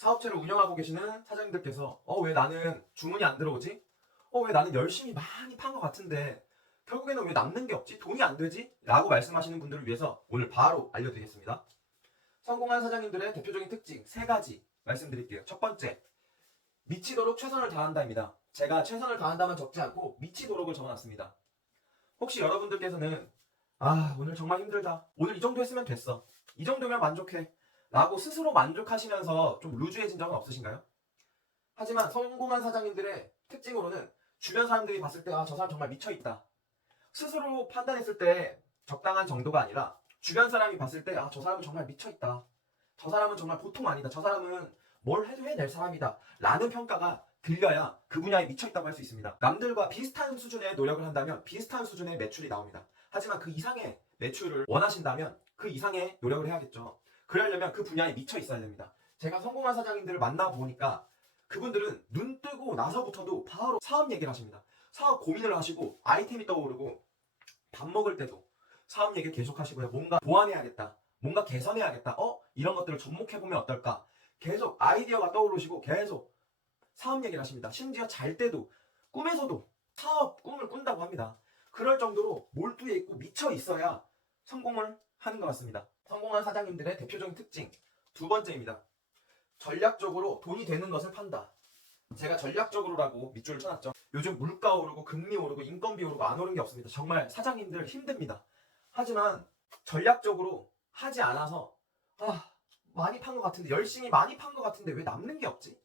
사업체를 운영하고 계시는 사장님들께서 왜 나는 주문이 안 들어오지? 왜 나는 열심히 많이 판 것 같은데 결국에는 왜 남는 게 없지? 돈이 안 되지? 라고 말씀하시는 분들을 위해서 오늘 바로 알려드리겠습니다. 성공한 사장님들의 대표적인 특징 3가지 말씀드릴게요. 첫 번째, 미치도록 최선을 다한다입니다. 제가 최선을 다한다만 적지 않고 미치도록을 적어놨습니다. 혹시 여러분들께서는 오늘 정말 힘들다. 오늘 이 정도 했으면 됐어. 이 정도면 만족해. 라고 스스로 만족하시면서 좀 루즈해진 적은 없으신가요? 하지만 성공한 사장님들의 특징으로는 주변 사람들이 봤을 때 저 사람 정말 미쳐있다. 스스로 판단했을 때 적당한 정도가 아니라 주변 사람이 봤을 때 저 사람은 정말 미쳐있다. 저 사람은 정말 보통 아니다. 저 사람은 뭘 해도 해낼 사람이다. 라는 평가가 들려야 그 분야에 미쳐있다고 할 수 있습니다. 남들과 비슷한 수준의 노력을 한다면 비슷한 수준의 매출이 나옵니다. 하지만 그 이상의 매출을 원하신다면 그 이상의 노력을 해야겠죠. 그러려면 그 분야에 미쳐 있어야 됩니다. 제가 성공한 사장님들을 만나보니까 그분들은 눈 뜨고 나서부터도 바로 사업 얘기를 하십니다. 사업 고민을 하시고 아이템이 떠오르고 밥 먹을 때도 사업 얘기를 계속 하시고요. 뭔가 보완해야겠다. 뭔가 개선해야겠다. 이런 것들을 접목해보면 어떨까. 계속 아이디어가 떠오르시고 계속 사업 얘기를 하십니다. 심지어 잘 때도 꿈에서도 사업 꿈을 꾼다고 합니다. 그럴 정도로 몰두해 있고 미쳐 있어야 성공을 하는 것 같습니다. 성공한 사장님들의 대표적인 특징 2번째입니다. 전략적으로 돈이 되는 것을 판다. 제가 전략적으로라고 밑줄을 쳐놨죠. 요즘 물가 오르고 금리 오르고 인건비 오르고 안 오른 게 없습니다. 정말 사장님들 힘듭니다. 하지만 전략적으로 하지 않아서 많이 판 것 같은데 열심히 많이 판 것 같은데 왜 남는 게 없지?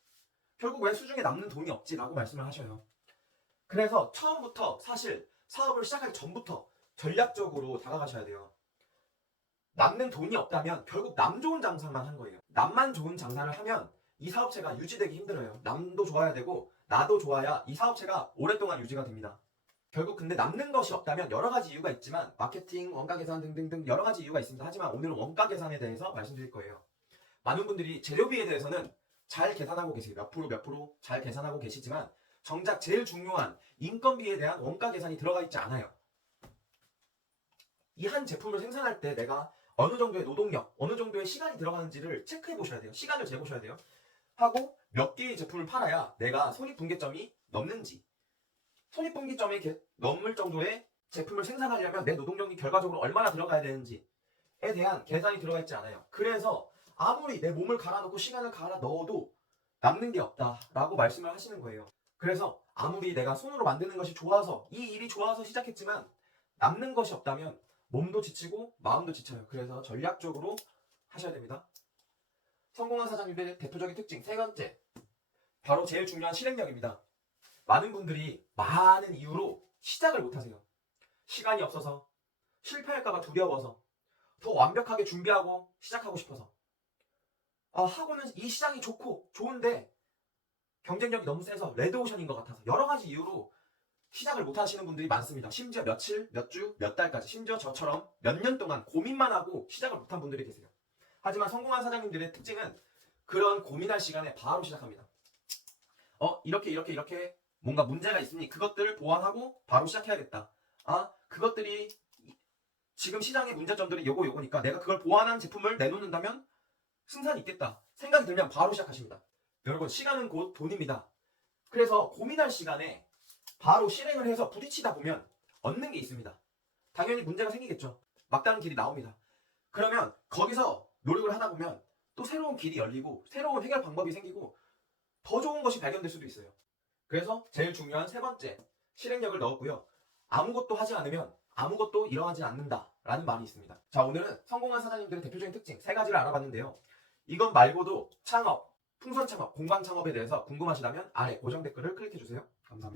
결국 왜 수중에 남는 돈이 없지? 라고 말씀을 하셔요. 그래서 처음부터 사실 사업을 시작하기 전부터 전략적으로 다가가셔야 돼요. 남는 돈이 없다면 결국 남 좋은 장사만 한 거예요. 남만 좋은 장사를 하면 이 사업체가 유지되기 힘들어요. 남도 좋아야 되고 나도 좋아야 이 사업체가 오랫동안 유지가 됩니다. 결국 근데 남는 것이 없다면 여러 가지 이유가 있지만 마케팅, 원가 계산 등등등 여러 가지 이유가 있습니다. 하지만 오늘은 원가 계산에 대해서 말씀드릴 거예요. 많은 분들이 재료비에 대해서는 잘 계산하고 계세요. 몇 프로 잘 계산하고 계시지만 정작 제일 중요한 인건비에 대한 원가 계산이 들어가 있지 않아요. 이 한 제품을 생산할 때 내가 어느 정도의 노동력, 어느 정도의 시간이 들어가는지를 체크해 보셔야 돼요. 시간을 재보셔야 돼요. 하고 몇 개의 제품을 팔아야 내가 손익분기점이 넘는지, 손익분기점이 넘을 정도의 제품을 생산하려면 내 노동력이 결과적으로 얼마나 들어가야 되는지에 대한 계산이 들어가 있지 않아요. 그래서 아무리 내 몸을 갈아넣고 시간을 갈아 넣어도 남는 게 없다라고 말씀을 하시는 거예요. 그래서 아무리 내가 손으로 만드는 것이 좋아서 이 일이 좋아서 시작했지만 남는 것이 없다면 몸도 지치고 마음도 지쳐요. 그래서 전략적으로 하셔야 됩니다. 성공한 사장님들의 대표적인 특징 3번째, 바로 제일 중요한 실행력입니다. 많은 분들이 많은 이유로 시작을 못하세요. 시간이 없어서, 실패할까봐 두려워서, 더 완벽하게 준비하고 시작하고 싶어서, 하고는 이 시장이 좋은데 경쟁력이 너무 세서 레드오션인 것 같아서 여러 가지 이유로 시작을 못 하시는 분들이 많습니다. 심지어 며칠, 몇 주, 몇 달까지, 심지어 저처럼 몇 년 동안 고민만 하고 시작을 못한 분들이 계세요. 하지만 성공한 사장님들의 특징은 그런 고민할 시간에 바로 시작합니다. 이렇게 뭔가 문제가 있으니 그것들을 보완하고 바로 시작해야겠다. 그것들이 지금 시장의 문제점들이 요거니까 내가 그걸 보완한 제품을 내놓는다면 승산이 있겠다. 생각이 들면 바로 시작하십니다. 여러분, 시간은 곧 돈입니다. 그래서 고민할 시간에 바로 실행을 해서 부딪히다 보면 얻는 게 있습니다. 당연히 문제가 생기겠죠. 막다른 길이 나옵니다. 그러면 거기서 노력을 하다 보면 또 새로운 길이 열리고 새로운 해결 방법이 생기고 더 좋은 것이 발견될 수도 있어요. 그래서 제일 중요한 3번째, 실행력을 넣었고요. 아무것도 하지 않으면 아무것도 일어나지 않는다 라는 말이 있습니다. 자, 오늘은 성공한 사장님들의 대표적인 특징 3가지를 알아봤는데요. 이것 말고도 창업, 풍선 창업, 공방 창업에 대해서 궁금하시다면 아래 고정 댓글을 클릭해주세요. 감사합니다.